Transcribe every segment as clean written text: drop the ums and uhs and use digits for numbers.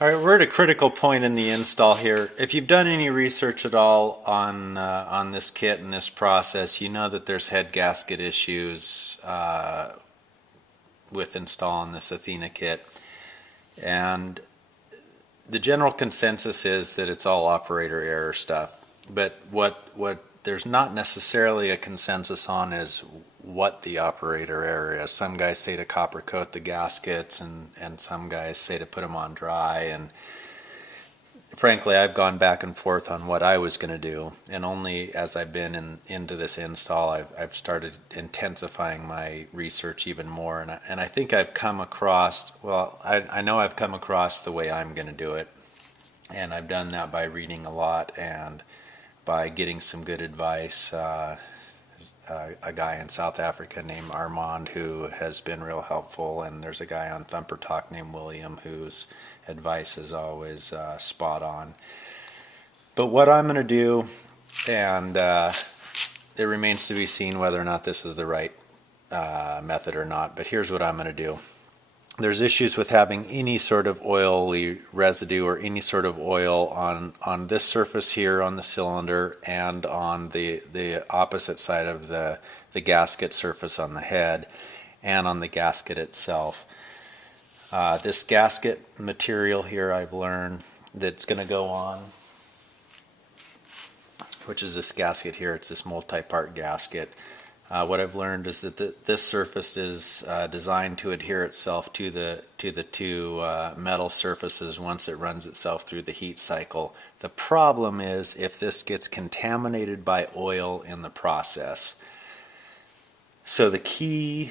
All right, we're at a critical point in the install here. If you've done any research at all on this kit and this process, you know that there's head gasket issues with installing this Athena kit, and the general consensus is that it's all operator error stuff. But what there's not necessarily a consensus on is what the operator error is. Some guys say to copper coat the gaskets, and some guys say to put them on dry. And frankly, I've gone back and forth on what I was going to do, and only as I've been into this install, I've started intensifying my research even more, and I think I've come across, well, I know I've come across the way I'm going to do it, and I've done that by reading a lot and by getting some good advice. A guy in South Africa named Armand who has been real helpful, and there's a guy on Thumper Talk named William whose advice is always spot on. But what I'm going to do, and it remains to be seen whether or not this is the right method or not, but here's what I'm going to do. There's issues with having any sort of oily residue or any sort of oil on this surface here on the cylinder and on the opposite side of the gasket surface on the head and on the gasket itself. This gasket material here I've learned that's going to go on, which is this gasket here, it's this multi-part gasket. What I've learned is that this surface is designed to adhere itself to the two metal surfaces once it runs itself through the heat cycle. The problem is if this gets contaminated by oil in the process. So the key,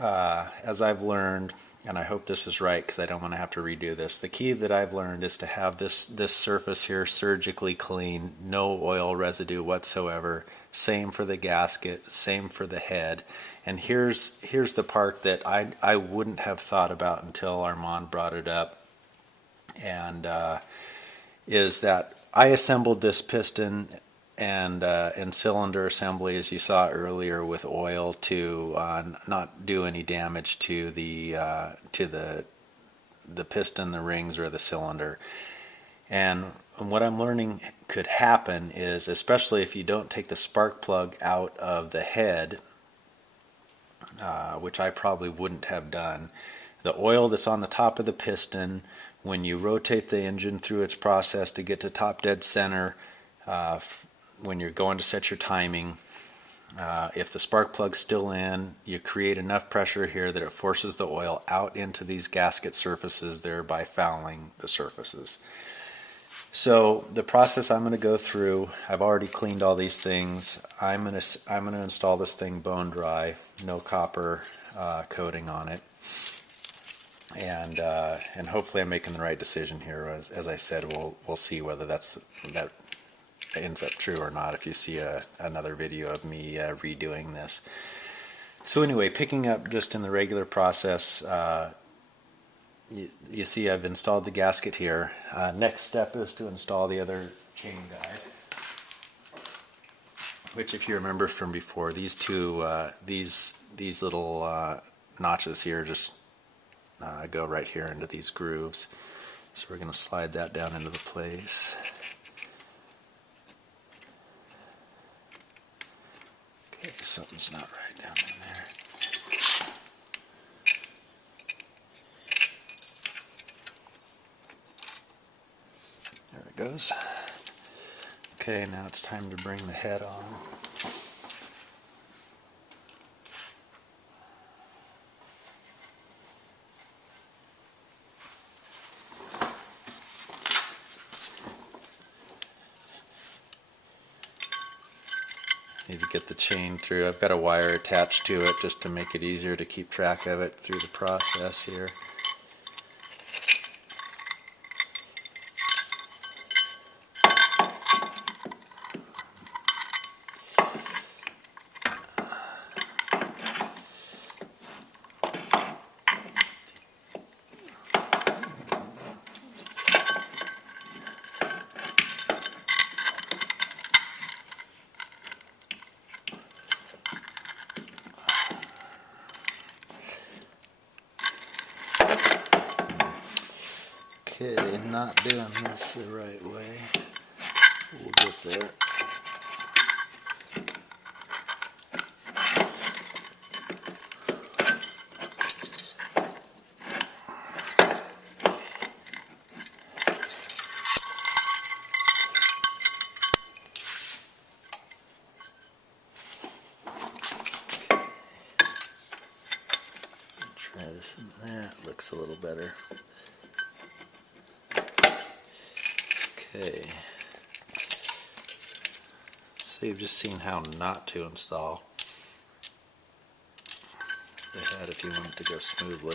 as I've learned, and I hope this is right because I don't want to have to redo this, the key that I've learned is to have this surface here surgically clean, no oil residue whatsoever. Same for the gasket, same for the head. And here's the part that I wouldn't have thought about until Armand brought it up, and is that I assembled this piston and cylinder assembly, as you saw earlier, with oil to not do any damage to the piston, the rings, or the cylinder. And what I'm learning could happen is, especially if you don't take the spark plug out of the head, which I probably wouldn't have done, the oil that's on the top of the piston, when you rotate the engine through its process to get to top dead center, when you're going to set your timing, if the spark plug's still in, you create enough pressure here that it forces the oil out into these gasket surfaces, thereby fouling the surfaces. So the process I'm going to go through, I've already cleaned all these things. I'm going to install this thing bone dry, no copper coating on it, and hopefully I'm making the right decision here. As I said, we'll see whether that ends up true or not if you see another video of me redoing this. So anyway, picking up just in the regular process, you see I've installed the gasket here. Next step is to install the other chain guide, which, if you remember from before, these two these little notches here just go right here into these grooves. So we're going to slide that down into the place. Okay, something's not right down in there. There it goes. Okay, now it's time to bring the head on. Need to get the chain through. I've got a wire attached to it just to make it easier to keep track of it through the process here. Okay, not doing this the right way. We'll get there. Try this, that looks a little better. Okay. So you've just seen how not to install the head if you want it to go smoothly.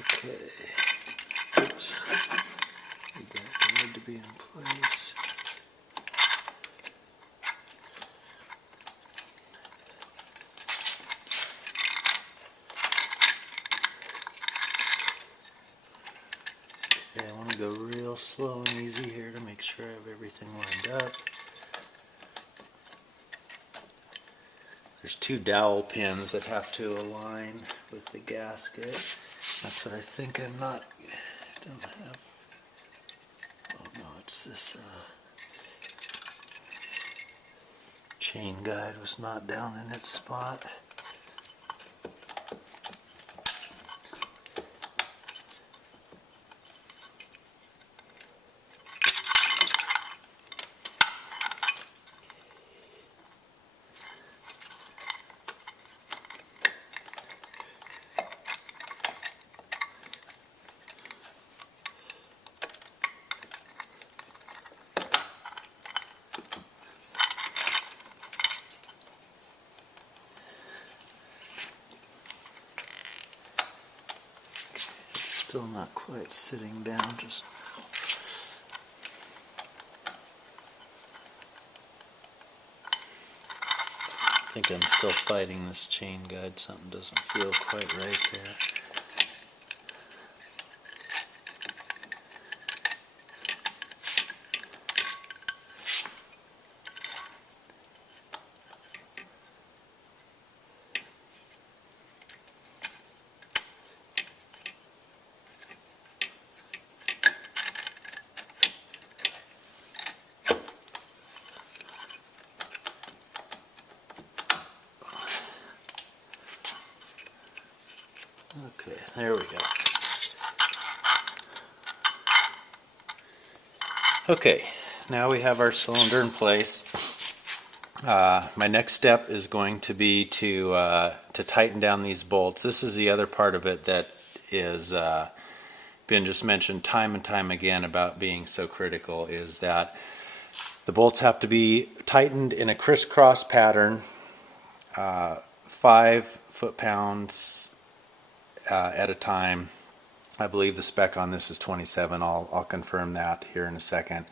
Okay. Oops. That need to be in place. Okay, I want to go real slow and easy here to make sure I have everything lined up. There's two dowel pins that have to align with the gasket. That's what I think I'm not, don't have. Oh no, it's this chain guide was not down in its spot. Still not quite sitting down, just I think I'm still fighting this chain guide. Something doesn't feel quite right there. Okay, there we go. Okay, now we have our cylinder in place. My next step is going to be to tighten down these bolts. This is the other part of it that is been just mentioned time and time again about being so critical, is that the bolts have to be tightened in a crisscross pattern, 5 foot-pounds at a time. I believe the spec on this is 27. I'll confirm that here in a second.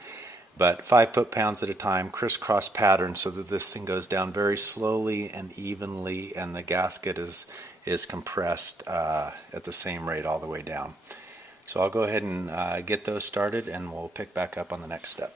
But 5 foot-pounds at a time, crisscross pattern, so that this thing goes down very slowly and evenly, and the gasket is compressed at the same rate all the way down. So I'll go ahead and get those started, and we'll pick back up on the next step.